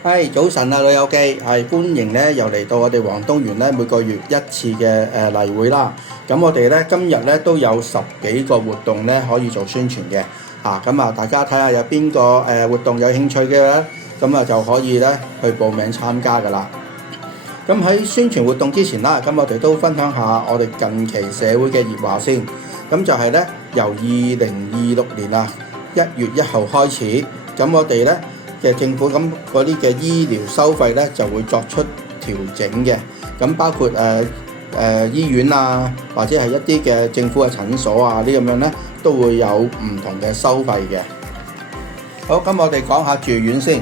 早晨啊，老友記，歡迎咧又嚟到我哋黃東園咧每個月一次嘅例會啦。咁我哋咧今日咧都有10幾個活動咧可以做宣傳嘅。大家睇下有邊個活動有興趣嘅咧，咁就可以咧去報名參加噶啦。咁喺宣傳活動之前啦，咁我哋都分享下我哋近期社會嘅熱話先。咁就係咧由2026年1月1號開始，咁我哋咧嘅政府咁嗰啲嘅醫療收費咧就會作出調整嘅，咁包括醫院啊，或者係一啲嘅政府嘅診所啊，呢咁樣咧都會有唔同嘅收費嘅。好，咁我哋講下住院先。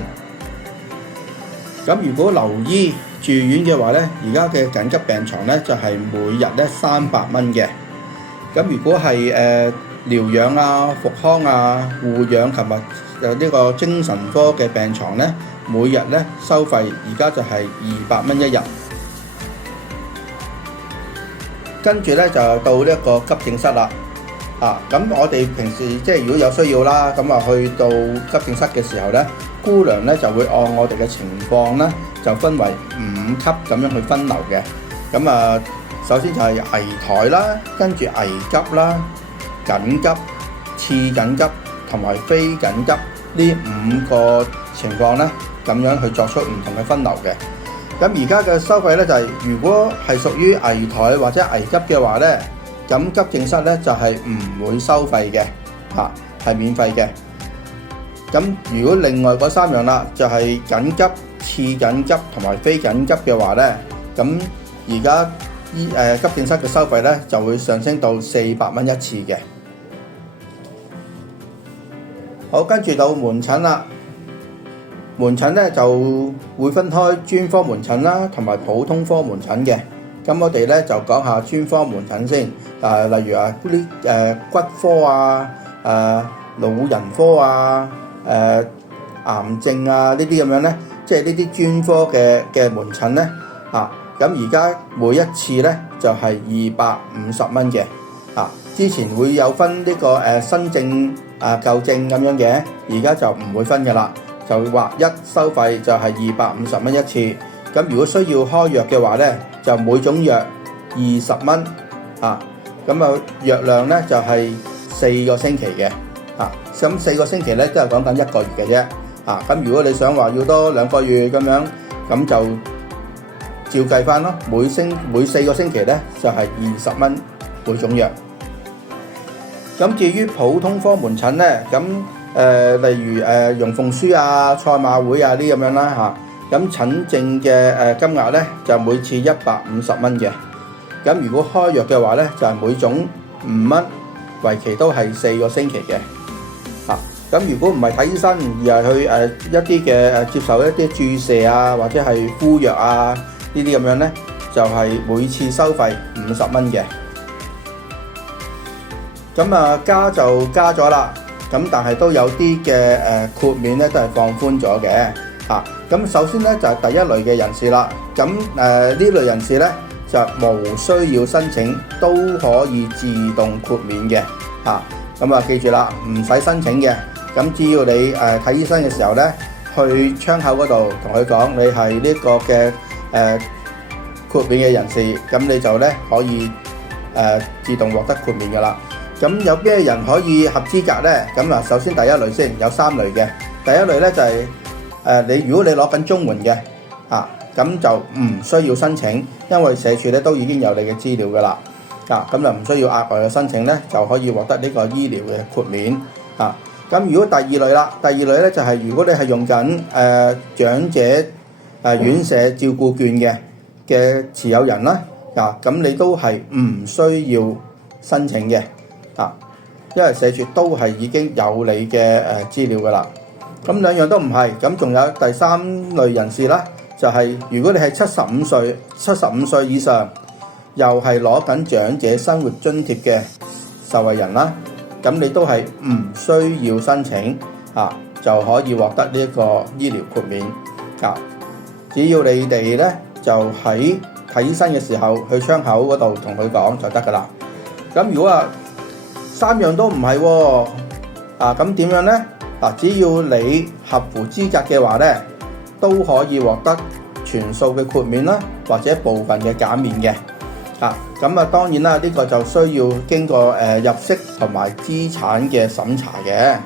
咁如果留醫住院嘅話咧，而家嘅緊急病床咧就係每日咧300蚊嘅。咁如果係療養啊、復康啊、護養及呢個精神科嘅病床咧，每日咧收費而家就係200蚊一日。跟住咧就到呢一個急症室啦。咁我哋平時即係如果有需要啦，咁去到急症室嘅時候咧，姑娘咧就會按我哋嘅情況咧，就分為5級咁樣去分流嘅。咁首先就係危殆啦，跟住危急啦、緊急、次緊急同埋非緊急呢5個情況咧，咁樣去作出唔同嘅分流嘅。咁而家嘅收費咧就係，如果係屬於危殆或者危急嘅話咧，咁急症室咧就係唔會收費嘅，係免費嘅。咁如果另外嗰3樣啦，就係緊急、次緊急同埋非緊急嘅話咧，咁而家急症室嘅收費咧就會上升到400蚊一次嘅。好，跟住到門診啦。門診咧就會分開專科門診啦，同埋普通科門診嘅。咁我哋咧就講下專科門診先。例如啲骨科啊、老人科啊、癌症啊呢啲咁樣咧，即係呢啲專科嘅門診咧。咁而家每一次咧就係250蚊嘅。之前會有分呢個新症舊症咁樣嘅，而家就唔會分嘅啦。就劃一收費就係250蚊一次。咁如果需要開藥嘅話咧，就每種藥20蚊。咁藥量咧就係4個星期嘅。咁4個星期咧都係講緊1個月嘅啫。咁如果你想話要多2個月咁樣，咁就照計翻咯。每4個星期咧就係20蚊每種藥。咁至於普通科門診咧，咁例如容鳳書啊、賽馬會啊呢咁樣啦。咁診症嘅金額咧就每次150蚊嘅。咁如果開藥嘅話咧，就係每種5蚊，為期都係4個星期嘅。咁如果唔係睇醫生，而係去一啲嘅接受一啲注射啊，或者係敷藥啊呢啲咁樣咧，就係每次收費50蚊嘅。咁加就加咗啦。咁但係都有啲嘅豁免咧，都係放寬咗嘅。咁首先咧就係第一類嘅人士啦。咁呢類人士咧就無需要申請，都可以自動豁免嘅。咁記住啦，唔使申請嘅。咁只要你睇醫生嘅時候咧，去窗口嗰度同佢講你係呢個嘅豁免嘅人士，咁你就咧可以自動獲得豁免噶啦。咁有咩人可以合資格咧？咁首先第一類先，有3類嘅。第一類咧就係如果你攞緊綜援嘅，咁就唔需要申請，因為社署咧都已經有你嘅資料噶啦。咁就唔需要額外嘅申請咧，就可以獲得呢個醫療嘅豁免。咁如果第二類啦，第二類咧就係如果你係用緊長者院舍照顧券嘅持有人啦，咁你都係唔需要申請嘅。因為社署都係已經有你嘅資料噶啦。咁兩樣都唔係，咁仲有第3類人士啦，就係如果你係75歲以上，又係攞緊長者生活津貼嘅受惠人啦，咁你都係唔需要申請，就可以獲得呢一個醫療豁免。只要你哋咧就喺睇醫生嘅時候去窗口嗰度同佢講就得噶啦。咁如果3樣都唔係喎，咁點樣咧？只要你合乎資格嘅話咧，都可以獲得全數嘅豁免啦，或者部分嘅減免嘅。咁啊當然啦，呢個就需要經過入息同埋資產嘅審查嘅。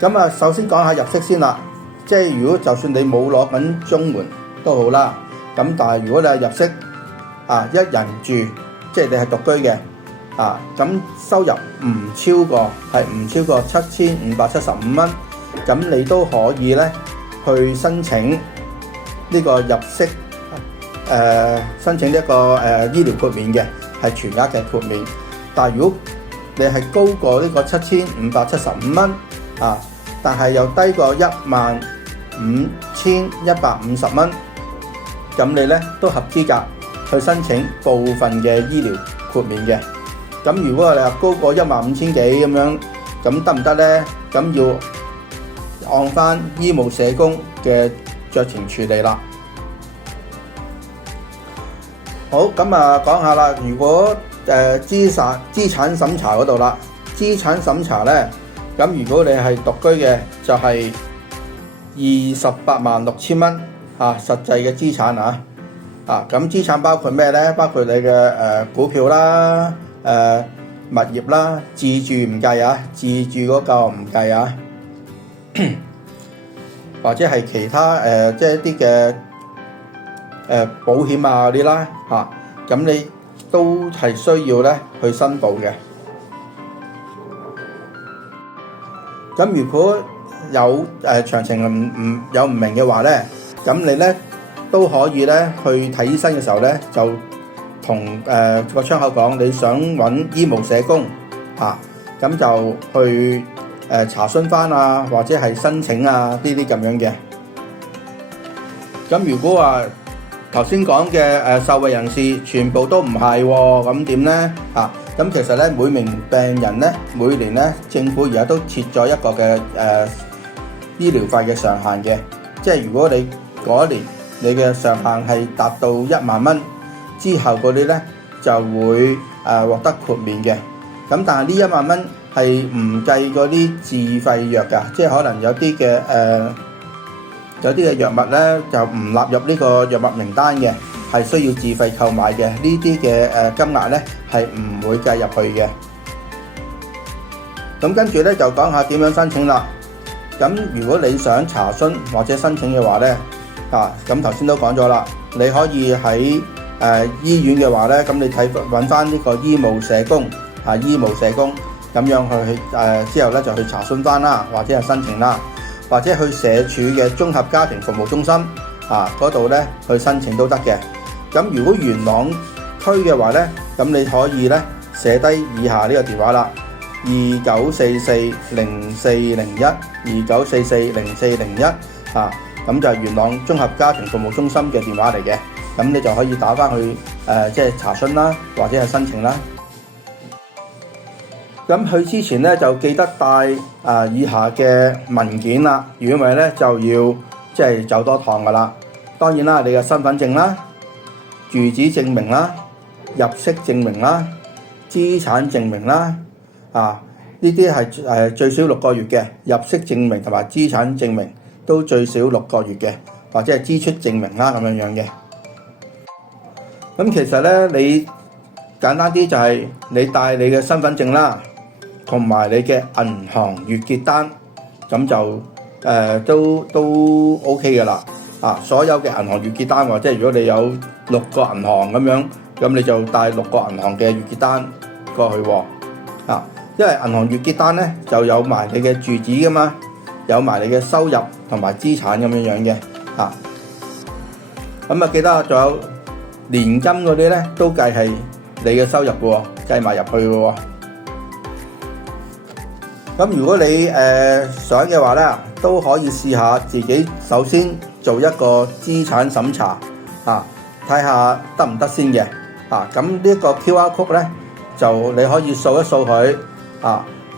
咁啊首先講下入息先啦，即係如果就算你冇攞緊綜援都好啦，咁但係如果你係入息一人住，即係你係獨居嘅咁收入唔超過7,575蚊，咁你都可以咧去申請呢個入息申請呢一個醫療豁免嘅，係全額嘅豁免。但係如果你係高過呢個7,575蚊但係又低過15,150蚊，咁你咧都合資格去申請部分嘅醫療豁免嘅。咁如果你話高過15,000幾咁樣，咁得唔得咧？咁要按翻醫務社工嘅酌情處理啦。好，咁講下啦。如果資產審查嗰度啦，資產審查咧，咁如果你係獨居嘅，就係286000蚊實際嘅資產咁資產包括咩咧？包括你嘅股票啦、物業啦，自住唔計自住嗰嚿唔計或者係其他即係一啲嘅保險嗰啲啦咁你都係需要咧去申報嘅。咁如果有詳情唔明嘅話咧，咁你咧都可以咧去睇醫生嘅時候咧，就同個窗口講你想揾醫務社工咁就去查詢翻或者係申請呢啲咁樣嘅。咁如果話頭先講嘅受惠人士全部都唔係咁點咧？咁其實咧每名病人咧每年咧政府而家都設咗一個嘅醫療費嘅上限嘅，即係如果你嗰一年你嘅上限係達到1萬蚊之後嗰啲咧就會獲得豁免嘅。咁但係呢1萬蚊係唔計嗰啲自費藥㗎，即係可能有啲嘅藥物咧就唔納入呢個藥物名單嘅，係需要自費購買嘅。呢啲嘅金額咧係唔會計入去嘅。咁跟住咧就講下點樣申請啦。咁如果你想查詢或者申請嘅話咧咁頭先都講咗啦，你可以喺醫院嘅話咧，咁你揾翻呢個醫務社工醫務社工咁樣去之後咧就去查詢翻啦，或者係申請啦，或者去社署嘅綜合家庭服務中心嗰度咧去申請都得嘅。咁如果元朗區嘅話咧，咁你可以咧寫低以下呢個電話啦，29440401，29440401咁就係元朗綜合家庭服務中心嘅電話嚟嘅。咁你就可以打翻去即係查詢啦，或者係申請啦。咁去之前咧就記得帶以下嘅文件啦，如果唔係咧就要即係走多趟噶啦。當然啦，你嘅身份證啦、住址證明啦、入息證明啦、資產證明啦呢啲係最少6個月嘅，入息證明同埋資產證明都最少6個月嘅，或者係支出證明啦咁樣嘅。咁其實咧你簡單啲就係你帶你嘅身份證啦，同埋你嘅銀行月結單，咁就都 OK 嘅啦。所有嘅銀行月結單即係如果你有6個銀行咁樣，咁你就帶6個銀行嘅月結單過去因為銀行月結單咧就有埋你嘅住址噶嘛，有埋你嘅收入同埋資產咁樣嘅咁記得仲有年金嗰啲咧都計係你嘅收入嘅計埋入去嘅。咁如果你想嘅話咧，都可以試下自己首先做一個資產審查睇下得唔得先嘅。咁呢個 QR code 咧就你可以掃一掃佢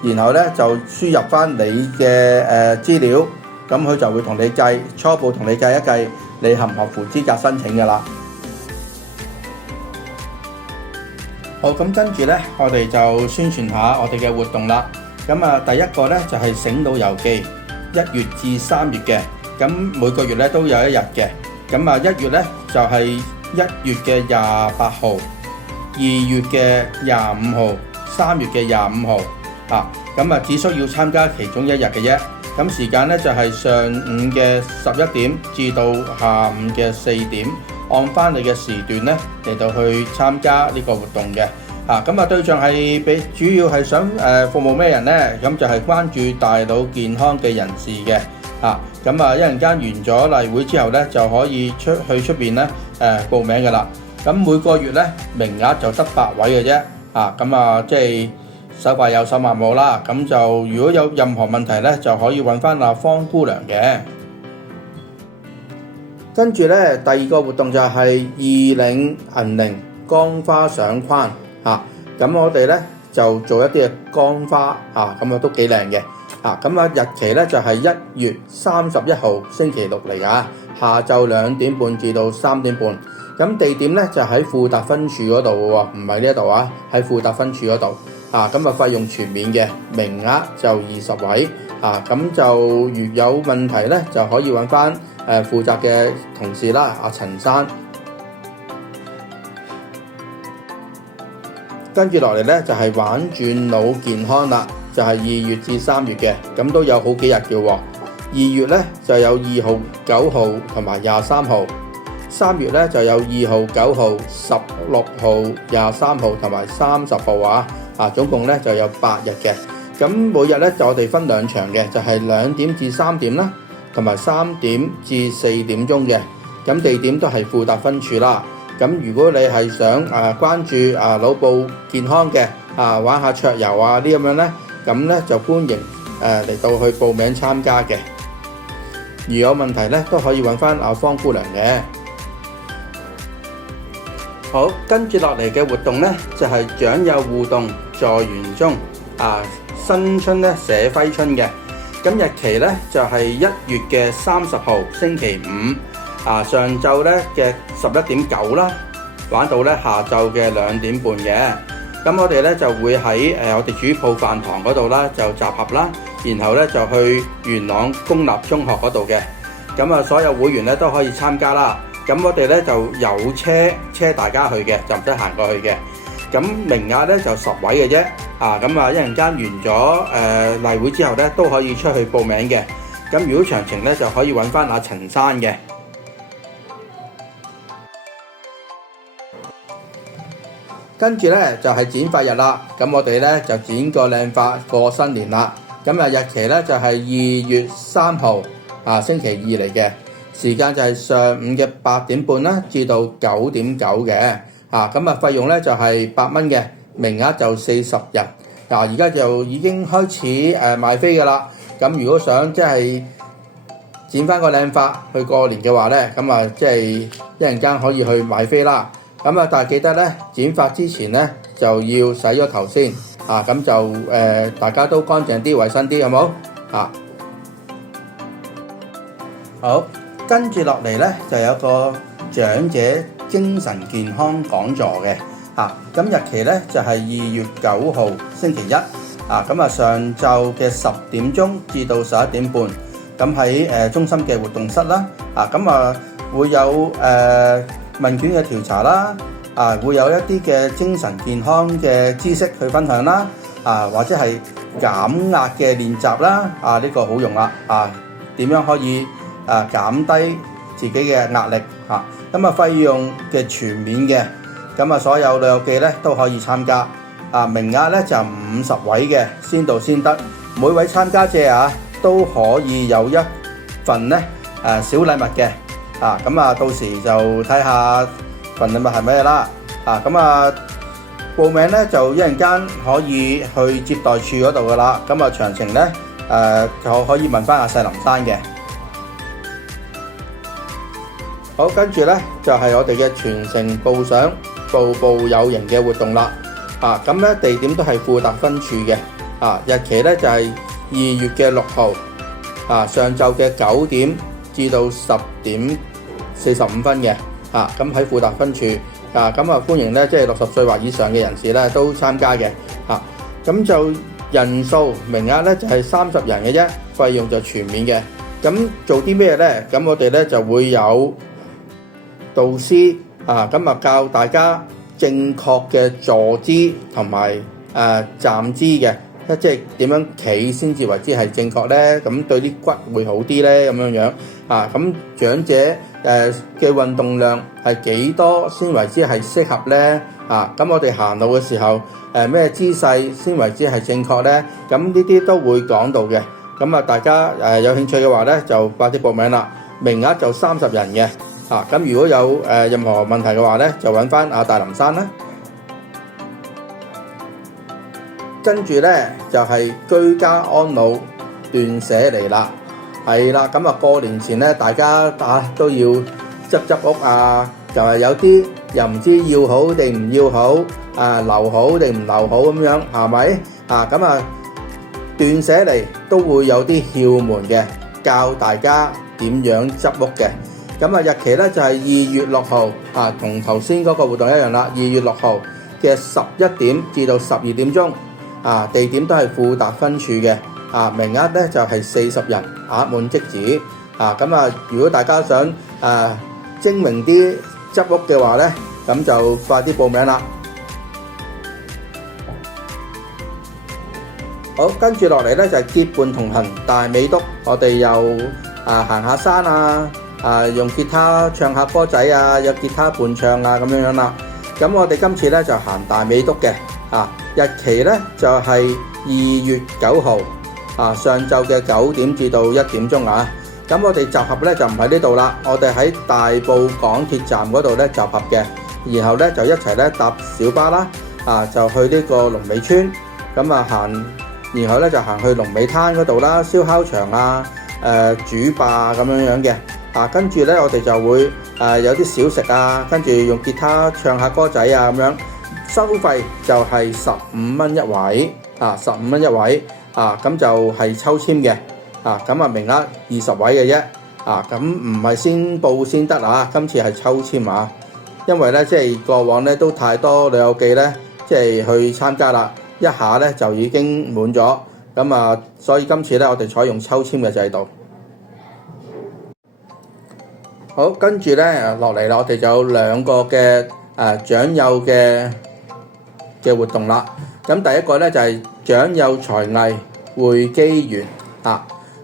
然後咧就輸入翻你嘅資料，咁佢就會同你計初步同你計一計你合唔合乎資格申請嘅啦。好，咁跟住咧我哋就宣傳下我哋嘅活動啦。咁第一個咧就係醒腦遊記，1月至3月嘅，咁每個月咧都有一日嘅。咁啊1月咧就係1月嘅28號、2月嘅25號、3月嘅25號啊。咁啊只需要參加其中一日嘅啫。咁時間咧就係上午嘅11點至到下午嘅4點，按翻你嘅時段咧嚟到去參加呢個活動嘅。咁啊對象係主要係想服務咩人咧？咁就係關注大腦健康嘅人士嘅。咁啊一陣間完咗例會之後咧，就可以出邊咧報名㗎啦。咁每個月咧名額就得8位嘅啫。咁啊即係手快有手慢冇啦。咁就如果有任何問題咧，就可以揾翻阿方姑娘嘅。跟住咧第二個活動就係二領銀鈴乾花相框。咁我哋咧就做一啲嘅乾花。咁啊都幾靚嘅。咁啊日期咧就係1月31號星期六嚟㗎，下晝2點半至到3點半。咁地點咧就喺富達分處嗰度喎，唔係呢一度啊，喺富達分處嗰度。咁啊費用全免嘅，名額就20位。咁就如有問題咧，就可以揾翻負責嘅同事啦，阿陳生。跟住落嚟咧就係玩轉腦健康啦，就係2月至3月嘅，咁都有好幾日嘅喎。2月咧就有2號、9號同埋23號，3月咧就有2號、9號、16號、23號同埋30號總共咧就有8日嘅。咁每日咧就我哋分2場嘅，就係2點至3點啦，同埋3點至4點鐘嘅。咁地點都係富達分處啦。咁如果你係想關注腦部健康嘅玩下桌遊呢咁樣咧，咁咧就歡迎嚟到去報名參加嘅。如有問題咧都可以揾翻阿方姑娘嘅。好，跟住落嚟嘅活動咧就係長幼互動在園中新春咧寫揮春嘅。咁日期咧就係1月嘅30號星期五。上晝咧嘅11點9啦，玩到咧下晝嘅2點半嘅。咁我哋咧就會喺我哋主鋪飯堂嗰度啦，就集合啦，然後咧就去元朗公立中學嗰度嘅。咁所有會員咧都可以參加啦。咁我哋咧就有車大家去嘅，就唔使行過去嘅。咁名額咧就10位嘅啫。咁一陣間完咗例會之後咧，都可以出去報名嘅。咁如果詳情咧就可以揾翻阿陳生嘅。跟住咧就係剪髮日啦，咁我哋咧就剪個靚髮過新年啦。咁日期咧就係2月3號星期2嚟嘅，時間就係上午嘅8點半啦，至到9點9嘅。咁費用咧就係8蚊嘅，名額就40人。而家就已經開始賣飛㗎啦。咁如果想即係剪翻個靚髮去過年嘅話咧，咁即係一陣間可以去買飛啦。但係記得咧，剪髮之前咧就要洗咗頭先。咁就大家都乾淨啲、衞生啲，好冇？好，跟住落嚟咧就有個長者精神健康講座嘅。咁日期咧就係2月9號星期一。上晝嘅10點鐘至到11點半。咁喺中心嘅活動室啦。會有問卷嘅調查啦，會有一啲嘅精神健康嘅知識去分享啦，或者係減壓嘅練習啦，呢個好用啦，點樣可以減低自己嘅壓力，費用嘅全免嘅，所有旅遊記咧都可以參加，名額咧就50位嘅，先到先得，每位參加者都可以有一份咧小禮物嘅。到時就睇下份禮物係咩啦。報名咧就一陣間可以去接待處嗰度噶啦。詳情咧就可以問翻阿細林生嘅。好，跟住咧就係我哋嘅全城報賞步步有型嘅活動啦。地點都係富達分處嘅。日期咧就係2月嘅6號。上晝嘅9點至到10點45分嘅。咁喺富達分處。歡迎咧即係60歲或以上嘅人士咧都參加嘅。咁就人數名額咧就係30人嘅啫，費用就全免嘅。咁做啲咩呢？咁我哋呢就會有導師咁教大家正確嘅坐姿同埋站姿嘅，即係點樣企先至為之係正確呢？咁對啲骨會好啲呢？咁樣樣咁長者嘅運動量係幾多先為之係適合呢？咁我哋行路嘅時候咩姿勢先為之係正確呢？咁呢啲都會講到嘅。咁大家有興趣嘅話呢，就快啲報名啦，名額就30人嘅。咁如果有任何問題嘅話呢，就揾翻阿大林生啦。跟住呢就係居家安老斷捨離啦，係啦。咁過年前呢，大家都要執屋就係有啲又唔知要好定唔要好，留好定唔留好咁樣，係咪？斷捨離都會有啲竅門嘅，教大家點樣執屋嘅。日期咧就係2月6號，同頭先嗰個活動一樣啦。2月6號嘅11點至到12點鐘，地點都係富達分處嘅，名額咧就係40人，額滿即止。如果大家想精明啲執屋嘅話咧，咁就快啲報名啦。好，跟住落嚟咧就係結伴同行大美督，我哋又行下山用吉他唱下歌仔有吉他伴唱咁樣啦。咁我哋今次咧就行大美督嘅，日期咧就係2月9號，上晝嘅9點至到1點鐘咁我哋集合咧就唔喺呢度啦，我哋喺大埔港鐵站嗰度咧集合嘅，然後咧就一齊咧搭小巴啦，就去呢個龍尾村，行，然後咧就行去龍尾灘嗰度啦，燒烤場煮霸咁樣嘅。跟住咧我哋就會有啲小食跟住用吉他唱下歌仔咁樣，收費就係15蚊一位，15蚊一位，咁就係抽籤嘅，名額20位嘅啫，咁唔係先報先得今次係抽籤因為咧即係過往咧都太多旅遊記咧即係去參加啦，一下咧就已經滿咗，所以今次咧我哋採用抽籤嘅制度。好，跟住咧落嚟啦，我哋就有2個嘅長幼嘅活動啦。咁第一個咧就係長幼才藝會基園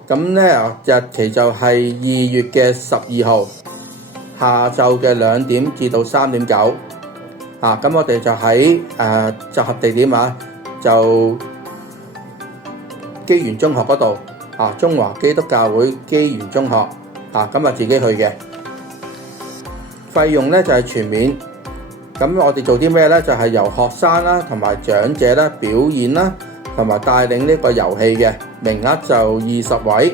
咁咧日期就係2月嘅12號，下晝嘅2點至到3點9。咁我哋就喺集合地點就基園中學嗰度中華基督教會基園中學自己去嘅。費用咧就係全免，咁我哋做啲咩咧？就係由學生啦同埋長者啦表演啦，同埋帶領呢個遊戲嘅，名額就20位。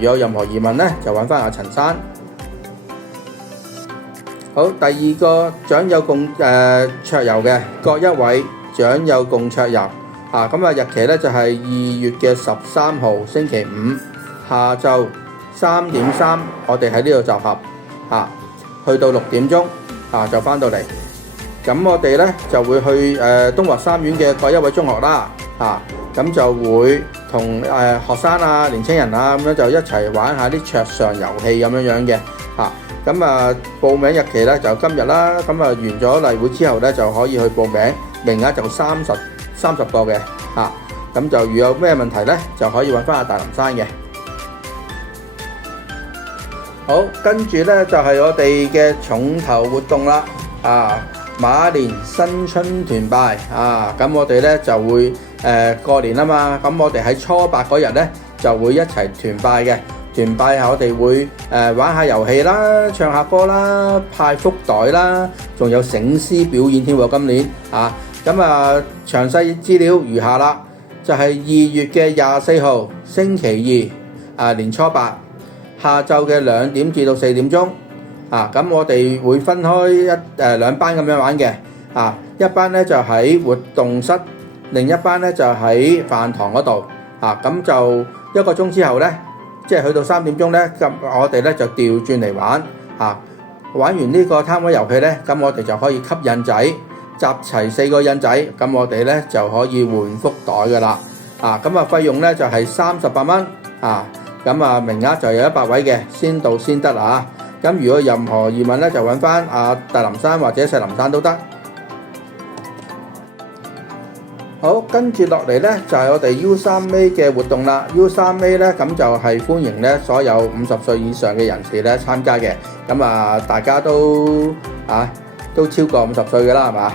如果有任何疑問咧，就揾翻阿陳生。好，第2個長幼共桌遊嘅，各一位長幼共桌遊。日期咧就係2月嘅13號星期五下晝3點3，我哋喺呢度集合去到6點鐘就翻到嚟。咁我哋咧就會去東華三院嘅各一位中學啦，咁就會同學生年青人咁樣就一齊玩下啲桌上遊戲咁樣嘅。報名日期咧就今日啦，完咗例會之後咧就可以去報名，名額就30個嘅。咁就如有咩問題咧就可以揾翻阿大林生嘅。好，跟住咧就係我哋嘅重頭活動啦，馬年新春團拜咁我哋咧就會過年啊嘛，咁我哋喺初8嗰日咧就會一齊團拜嘅。團拜下我哋會玩下遊戲啦，唱下歌啦，派福袋啦，仲有醒獅表演添喎，今年詳細資料如下啦，就係2月嘅24號星期2年初8下晝嘅2點至到4點鐘，咁我哋會分開兩班咁樣玩嘅，一班咧就喺活動室，另一班咧就喺飯堂嗰度，咁就1個鐘之後咧，即係去到3點鐘咧，咁我哋咧就調轉嚟玩，玩完呢個攤位遊戲咧，咁我哋就可以吸印仔，集齊4個印仔，咁我哋咧就可以換福袋噶啦，費用咧就係38蚊，咁啊名額就有100位嘅，先到先得啊！咁如果任何疑問咧，就揾翻阿大林山或者細林山都得。好，跟住落嚟咧就係我哋 U3A 嘅活動啦。U3A 咧咁就係歡迎咧所有50歲以上嘅人士咧參加嘅。咁啊，大家都超過50歲㗎啦，係嘛？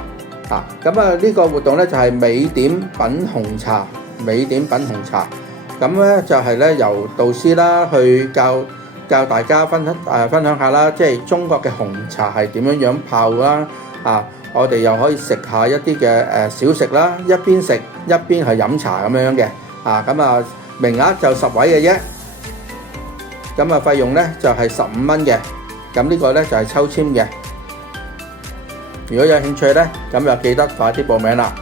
咁啊呢個活動咧就係美點品紅茶，美點品紅茶。咁咧就係咧由導師啦去教大家分享下啦，即係中國嘅紅茶係點樣泡啦。我哋又可以食下一啲嘅小食啦，一邊食一邊去飲茶咁樣嘅。咁啊名額就10位嘅啫。咁啊費用咧就係15蚊嘅。咁呢個咧就係抽籤嘅。如果有興趣咧，咁就記得快啲報名啦。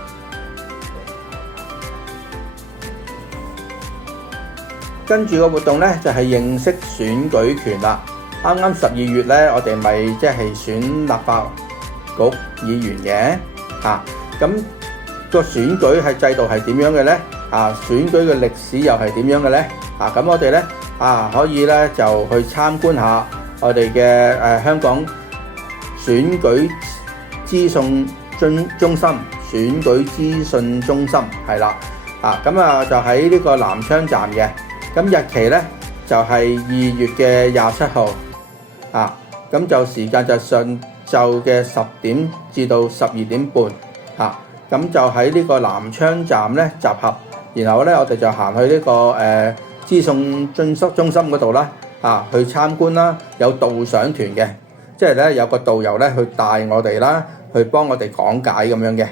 跟住個活動咧就係認識選舉權啦。啱啱12月咧，我哋咪即係選立法局議員嘅。咁個選舉係制度係點樣嘅咧？選舉嘅歷史又係點樣嘅咧？咁我哋咧可以咧就去參觀下我哋嘅香港選舉資訊中心，選舉資訊中心係啦。咁就喺呢個南昌站嘅。咁日期咧就係2月嘅27號。咁就時間就上晝嘅10點至到12點半。咁就喺呢個南昌站咧集合，然後咧我哋就行去呢個資訊中心嗰度啦，去參觀啦，有導賞團嘅，即係咧有個導遊咧去帶我哋啦，去幫我哋講解咁樣嘅。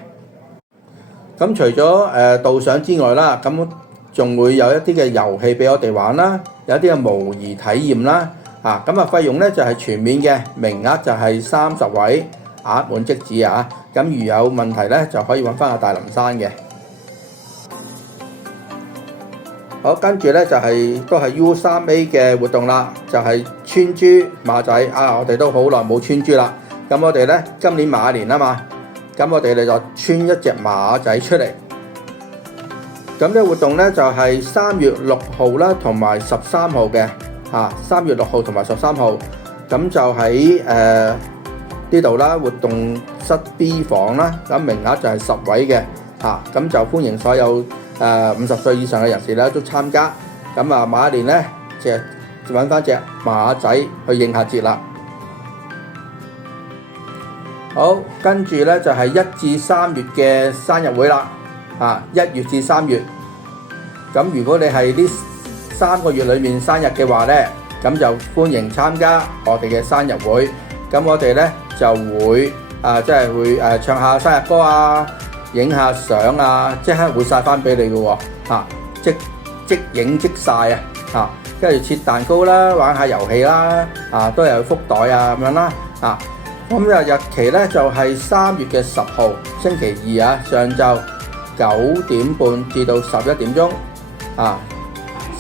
咁除咗導賞之外啦，咁仲會有一啲嘅遊戲俾我哋玩啦，有一啲嘅模擬體驗啦。咁費用咧就係全免嘅，名額就係30位，額滿即止啊！咁如有問題咧，就可以揾翻阿大林山嘅。好，跟住咧就都係 U3A 嘅活動啦，就係穿珠馬仔我哋都好耐冇穿珠啦。咁我哋咧今年馬年啊嘛，咁我哋就穿一隻馬仔出嚟。咁呢個活動咧就係3月6號啦，同埋13號嘅。3月6號同埋13號，咁就喺呢度啦，活動室 B 房啦。咁名額就係10位嘅。咁就歡迎所有50歲以上嘅人士咧都參加。咁馬年咧就揾翻隻馬仔去應下節啦。好，跟住咧就係1至3月嘅生日會啦。1月至3月，咁如果你係呢3個月裏面生日嘅話咧，咁就歡迎參加我哋嘅生日會。咁我哋咧就會即係會唱下生日歌啊，影下相啊，即刻會晒翻俾你嘅喎。即影即晒啊！跟住切蛋糕啦，玩下遊戲啦，都有福袋咁樣啦。咁日期咧就係3月嘅10號星期二上晝9點半至到11點鐘。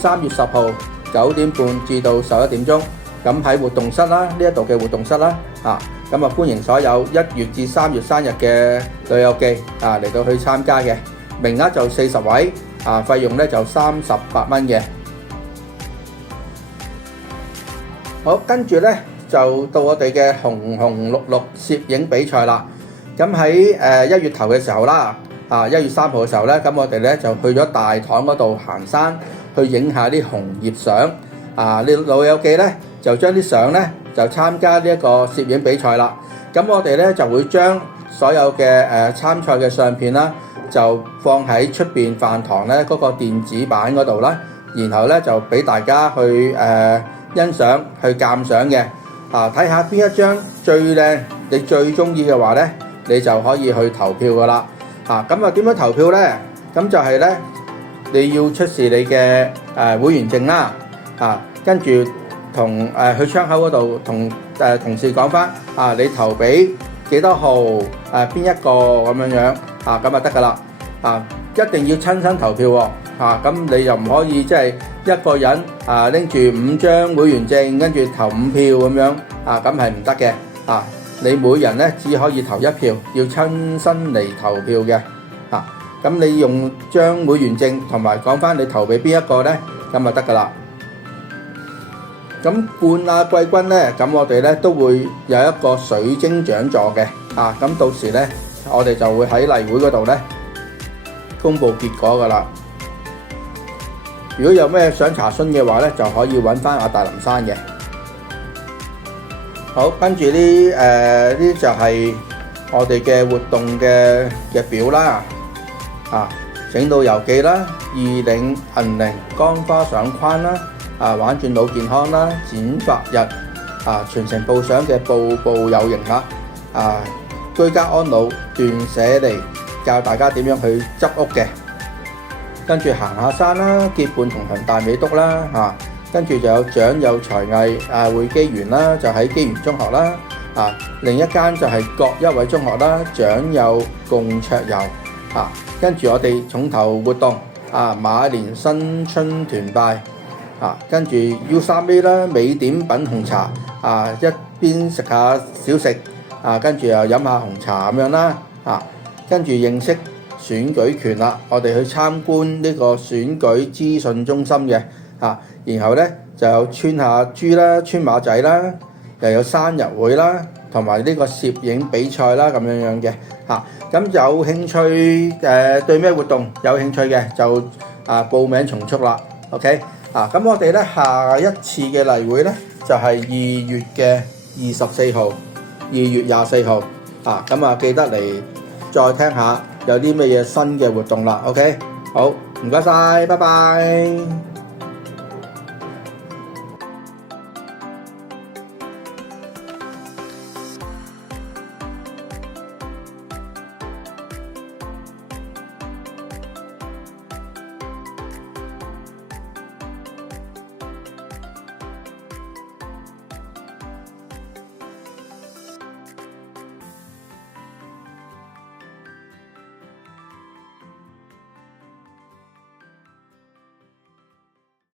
3月10號9點半至到11點鐘，咁喺活動室啦，呢一度嘅活動室啦。咁歡迎所有1月至3月生日嘅旅遊記嚟到去參加嘅，名額就40位，費用咧就38蚊嘅。好，跟住咧就到我哋嘅紅紅綠綠攝影比賽啦。咁喺1月頭嘅時候啦，1月3號嘅時候咧，咁我哋咧就去咗大棠嗰度行山，去影下啲紅葉相。你老友記咧就將啲相咧就參加呢一個攝影比賽啦。咁我哋咧就會將所有嘅參賽嘅相片啦，就放喺出邊飯堂咧嗰個電子版嗰度啦，然後咧就俾大家去欣賞、去鑑賞嘅。睇下邊一張最靚，你最中意嘅話咧，你就可以去投票噶啦。咁點樣投票咧？咁就係咧，你要出示你嘅會員證啦。跟住同去窗口嗰度同同事講翻你投俾幾多號邊一個咁樣咁就得噶啦。一定要親身投票喎。咁你又唔可以即係一個人拎住5張會員證跟住投5票咁樣咁係唔得嘅。你每人咧只可以投1票，要親身嚟投票嘅。咁你用張會員證同埋講翻你投俾邊一個咧，咁就得噶啦。咁冠亞季軍咧，咁我哋咧都會有一個水晶獎座嘅，咁到時咧我哋就會喺例會嗰度咧公佈結果噶啦。如果有咩想查詢嘅話咧，就可以揾翻阿大林山嘅。好，跟住呢就係我哋嘅活動嘅表啦，醒腦遊記啦，二領銀鈴乾花相框啦，玩轉腦健康啦，剪髮日，全程報賞嘅步步有型啦，居家安老斷捨離，教大家點樣去執屋嘅，跟住行下山啦，結伴同行大美督啦，跟住就有長幼才藝會基園啦，就喺基園中學啦，另一間就係各一位中學啦，長幼共桌遊，跟住我哋重頭活動馬年新春團拜，跟住 U3A 啦，美點品紅茶，一邊食下小食，跟住又飲下紅茶咁樣啦，跟住認識選舉權啦，我哋去參觀呢個選舉資訊中心嘅，然後咧就有穿下豬啦、穿馬仔啦，又有生日會啦，同埋呢個攝影比賽啦咁樣嘅，咁有興趣對咩活動有興趣嘅就報名從速啦 ，OK，咁我哋咧下一次嘅例會咧就係2月嘅24號，2月24號，咁記得嚟再聽下有啲乜嘢新嘅活動啦 ，OK，好，唔該晒，拜拜。